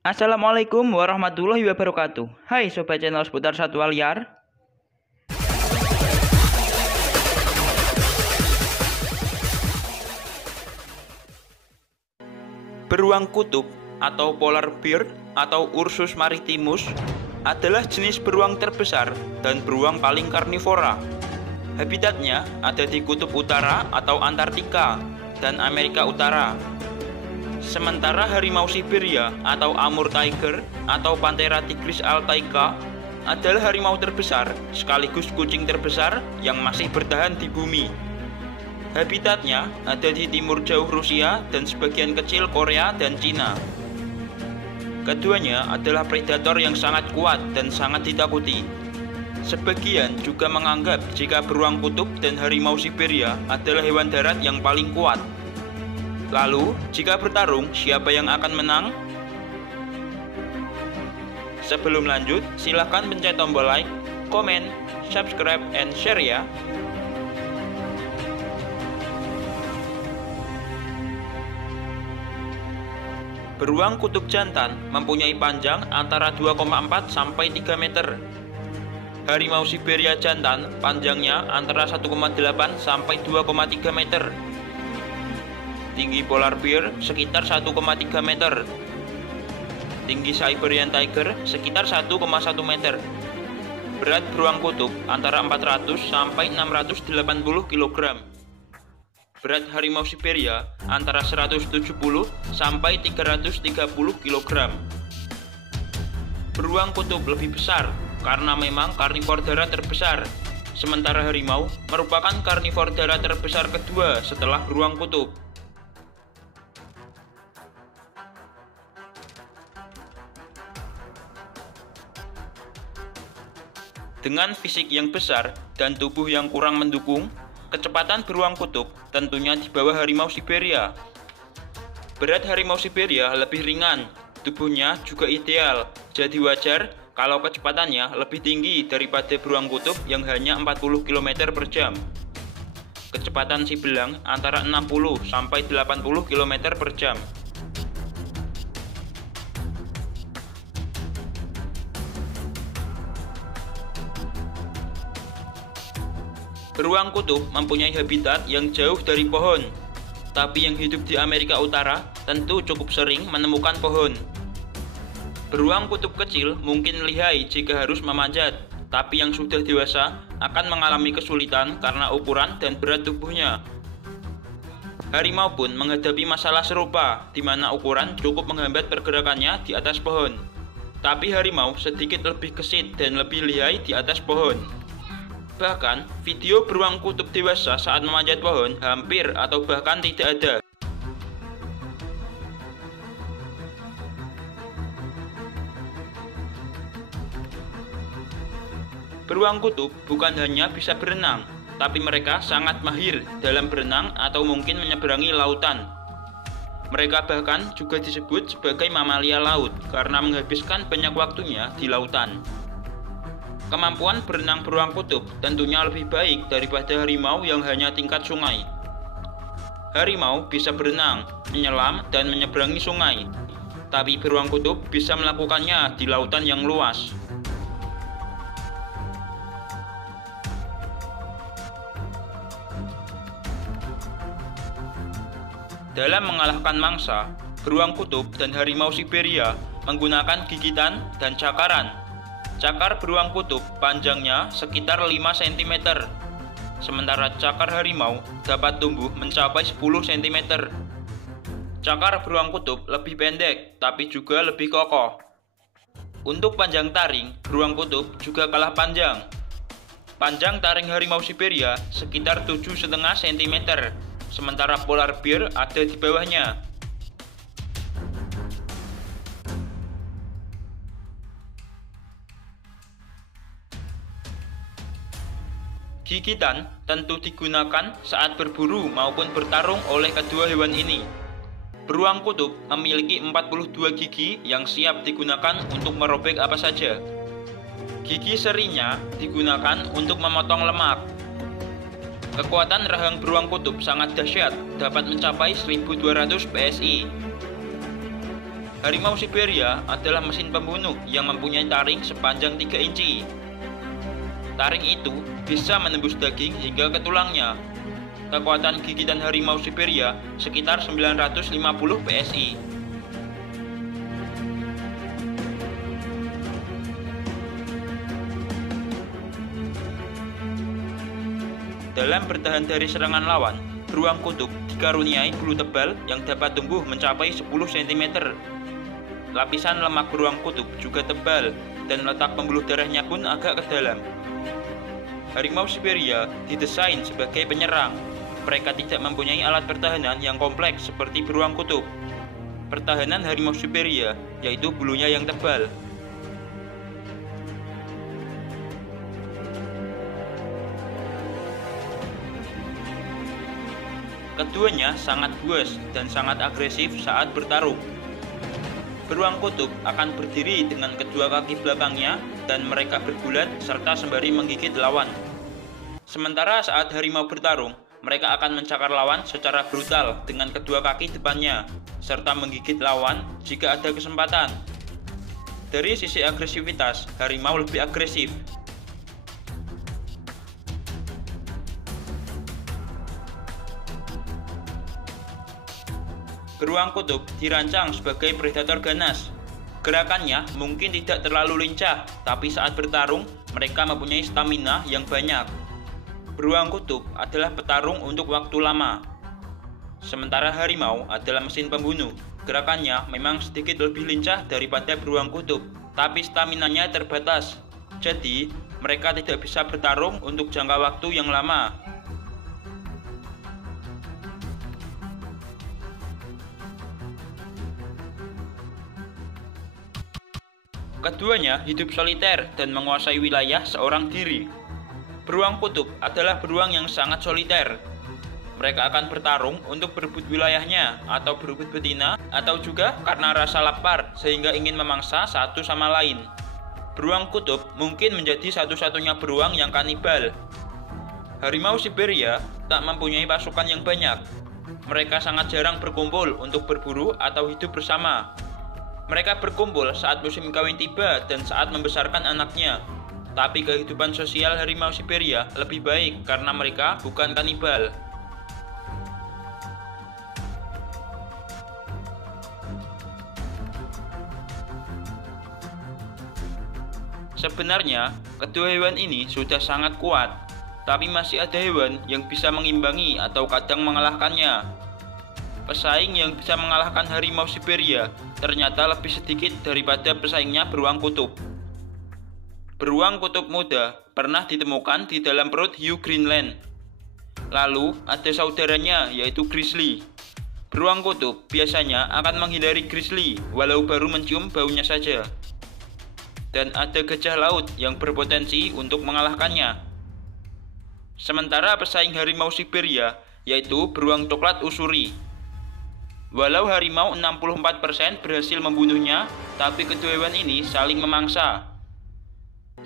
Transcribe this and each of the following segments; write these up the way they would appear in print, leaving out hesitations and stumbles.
Assalamualaikum warahmatullahi wabarakatuh. Hai sobat channel seputar satwa liar. Beruang kutub atau polar bear atau Ursus maritimus adalah jenis beruang terbesar dan beruang paling karnivora. Habitatnya ada di kutub utara atau Antartika dan Amerika Utara. Sementara harimau Siberia atau Amur tiger atau Panthera tigris altaika adalah harimau terbesar sekaligus kucing terbesar yang masih bertahan di bumi. Habitatnya ada di timur jauh Rusia dan sebagian kecil Korea dan Cina. Keduanya adalah predator yang sangat kuat dan sangat ditakuti. Sebagian juga menganggap jika beruang kutub dan harimau Siberia adalah hewan darat yang paling kuat. Lalu, jika bertarung, siapa yang akan menang? Sebelum lanjut, silahkan pencet tombol like, komen, subscribe, and share ya. Beruang kutub jantan mempunyai panjang antara 2,4 sampai 3 meter. Harimau Siberia jantan panjangnya antara 1,8 sampai 2,3 meter. Tinggi polar bear sekitar 1,3 meter. Tinggi Siberian tiger sekitar 1,1 meter. Berat beruang kutub antara 400 sampai 680 kg. Berat harimau Siberia antara 170 sampai 330 kg. Beruang kutub lebih besar karena memang karnivor darat terbesar. Sementara harimau merupakan karnivor darat terbesar kedua setelah beruang kutub. Dengan fisik yang besar dan tubuh yang kurang mendukung, kecepatan beruang kutub tentunya di bawah harimau Siberia. Berat harimau Siberia lebih ringan, tubuhnya juga ideal, jadi wajar kalau kecepatannya lebih tinggi daripada beruang kutub yang hanya 40 km per jam. Kecepatan si belang antara 60 sampai 80 km per jam. Beruang kutub mempunyai habitat yang jauh dari pohon, tapi yang hidup di Amerika Utara tentu cukup sering menemukan pohon. Beruang kutub kecil mungkin lihai jika harus memanjat, tapi yang sudah dewasa akan mengalami kesulitan karena ukuran dan berat tubuhnya. Harimau pun menghadapi masalah serupa, di mana ukuran cukup menghambat pergerakannya di atas pohon. Tapi harimau sedikit lebih gesit dan lebih lihai di atas pohon. Bahkan, video beruang kutub dewasa saat memanjat pohon hampir atau bahkan tidak ada. Beruang kutub bukan hanya bisa berenang, tapi mereka sangat mahir dalam berenang atau mungkin menyeberangi lautan. Mereka bahkan juga disebut sebagai mamalia laut karena menghabiskan banyak waktunya di lautan. Kemampuan berenang beruang kutub tentunya lebih baik daripada harimau yang hanya tingkat sungai. Harimau bisa berenang, menyelam, dan menyeberangi sungai, tapi beruang kutub bisa melakukannya di lautan yang luas. Dalam mengalahkan mangsa, beruang kutub dan harimau Siberia menggunakan gigitan dan cakaran. Cakar beruang kutub panjangnya sekitar 5 cm, sementara cakar harimau dapat tumbuh mencapai 10 cm. Cakar beruang kutub lebih pendek, tapi juga lebih kokoh. Untuk panjang taring, beruang kutub juga kalah panjang. Panjang taring harimau Siberia sekitar 7,5 cm, sementara polar bear ada di bawahnya. Gigitan tentu digunakan saat berburu maupun bertarung oleh kedua hewan ini. Beruang kutub memiliki 42 gigi yang siap digunakan untuk merobek apa saja. Gigi serinya digunakan untuk memotong lemak. Kekuatan rahang beruang kutub sangat dahsyat, dapat mencapai 1200 PSI. Harimau Siberia adalah mesin pembunuh yang mempunyai taring sepanjang 3 inci. Taring itu bisa menembus daging hingga ke tulangnya. Kekuatan gigitan harimau Siberia sekitar 950 PSI. Dalam bertahan dari serangan lawan, beruang kutub dikaruniai bulu tebal yang dapat tumbuh mencapai 10 cm. Lapisan lemak beruang kutub juga tebal dan letak pembuluh darahnya pun agak ke dalam. Harimau Siberia didesain sebagai penyerang. Mereka tidak mempunyai alat pertahanan yang kompleks seperti beruang kutub. Pertahanan harimau Siberia yaitu bulunya yang tebal. Keduanya sangat buas dan sangat agresif saat bertarung. Beruang kutub akan berdiri dengan kedua kaki belakangnya dan mereka bergulat serta sembari menggigit lawan. Sementara saat harimau bertarung, mereka akan mencakar lawan secara brutal dengan kedua kaki depannya, serta menggigit lawan jika ada kesempatan. Dari sisi agresivitas, harimau lebih agresif. Beruang kutub dirancang sebagai predator ganas. Gerakannya mungkin tidak terlalu lincah, tapi saat bertarung, mereka mempunyai stamina yang banyak. Beruang kutub adalah petarung untuk waktu lama. Sementara harimau adalah mesin pembunuh. Gerakannya memang sedikit lebih lincah daripada beruang kutub, tapi staminanya terbatas. Jadi, mereka tidak bisa bertarung untuk jangka waktu yang lama. Keduanya hidup soliter dan menguasai wilayah seorang diri. Beruang kutub adalah beruang yang sangat soliter. Mereka akan bertarung untuk berebut wilayahnya atau berebut betina atau juga karena rasa lapar sehingga ingin memangsa satu sama lain. Beruang kutub mungkin menjadi satu-satunya beruang yang kanibal. Harimau Siberia tak mempunyai pasukan yang banyak. Mereka sangat jarang berkumpul untuk berburu atau hidup bersama. Mereka berkumpul saat musim kawin tiba dan saat membesarkan anaknya. Tapi kehidupan sosial harimau Siberia lebih baik karena mereka bukan kanibal. Sebenarnya, kedua hewan ini sudah sangat kuat, tapi masih ada hewan yang bisa mengimbangi atau kadang mengalahkannya. Pesaing yang bisa mengalahkan harimau Siberia ternyata lebih sedikit daripada pesaingnya beruang kutub. Beruang kutub muda pernah ditemukan di dalam perut hiu Greenland. Lalu ada saudaranya yaitu grizzly. Beruang kutub biasanya akan menghindari grizzly walau baru mencium baunya saja. Dan ada gajah laut yang berpotensi untuk mengalahkannya. Sementara pesaing harimau Siberia yaitu beruang coklat usuri. Walau harimau 64% berhasil membunuhnya, tapi kedua hewan ini saling memangsa.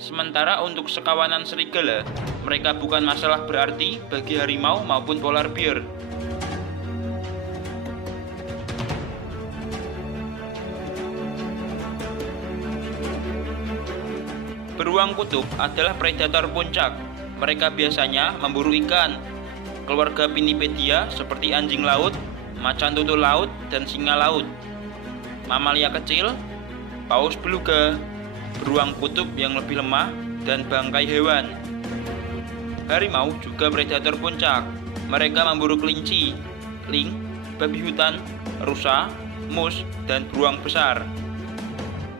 Sementara untuk sekawanan serigala, mereka bukan masalah berarti bagi harimau maupun polar bear. Beruang kutub adalah predator puncak. Mereka biasanya memburu ikan. Keluarga Pinnipedia seperti anjing laut, macan tutul laut, dan singa laut. Mamalia kecil, paus beluga, beruang kutub yang lebih lemah, dan bangkai hewan. Harimau juga predator puncak. Mereka memburu kelinci, ling, babi hutan, rusa, mus, dan beruang besar.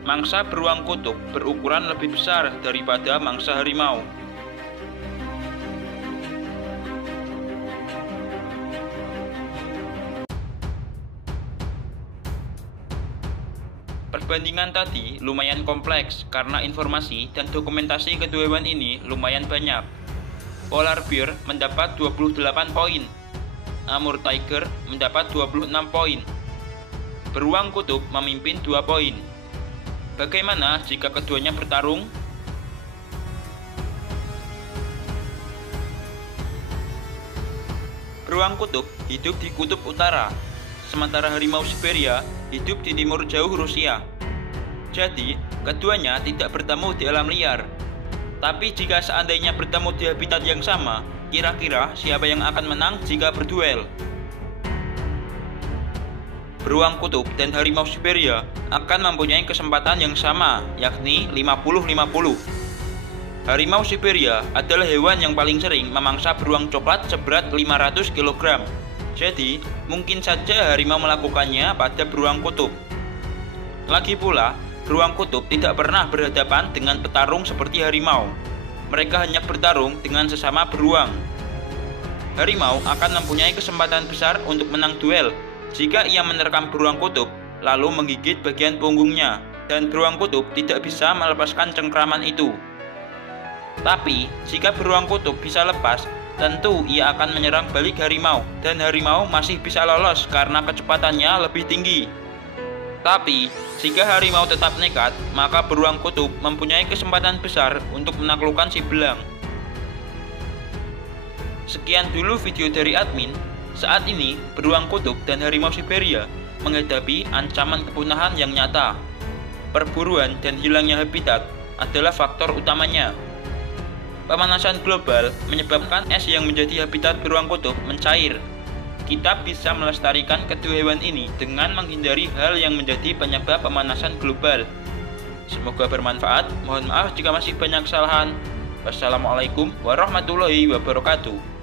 Mangsa beruang kutub berukuran lebih besar daripada mangsa harimau. Perbandingan tadi lumayan kompleks karena informasi dan dokumentasi kedua hewan ini lumayan banyak. Polar bear mendapat 28 poin, Amur tiger mendapat 26 poin. Beruang kutub memimpin 2 poin. Bagaimana jika keduanya bertarung? Beruang kutub hidup di kutub utara, sementara harimau Siberia hidup di timur jauh Rusia. Jadi, keduanya tidak bertemu di alam liar. Tapi jika seandainya bertemu di habitat yang sama, kira-kira siapa yang akan menang jika berduel? Beruang kutub dan harimau Siberia akan mempunyai kesempatan yang sama, yakni 50-50. Harimau Siberia adalah hewan yang paling sering memangsa beruang coklat seberat 500 kg. Jadi, mungkin saja harimau melakukannya pada beruang kutub. Lagi pula, beruang kutub tidak pernah berhadapan dengan petarung seperti harimau. Mereka hanya bertarung dengan sesama beruang. Harimau akan mempunyai kesempatan besar untuk menang duel jika ia menerkam beruang kutub lalu menggigit bagian punggungnya, dan beruang kutub tidak bisa melepaskan cengkraman itu. Tapi, jika beruang kutub bisa lepas, tentu ia akan menyerang balik harimau, dan harimau masih bisa lolos karena kecepatannya lebih tinggi. Tapi, jika harimau tetap nekat, maka beruang kutub mempunyai kesempatan besar untuk menaklukkan si belang. Sekian dulu video dari admin. Saat ini, beruang kutub dan harimau Siberia menghadapi ancaman kepunahan yang nyata. Perburuan dan hilangnya habitat adalah faktor utamanya. Pemanasan global menyebabkan es yang menjadi habitat beruang kutub mencair. Kita bisa melestarikan kedua hewan ini dengan menghindari hal yang menjadi penyebab pemanasan global. Semoga bermanfaat. Mohon maaf jika masih banyak kesalahan. Wassalamualaikum warahmatullahi wabarakatuh.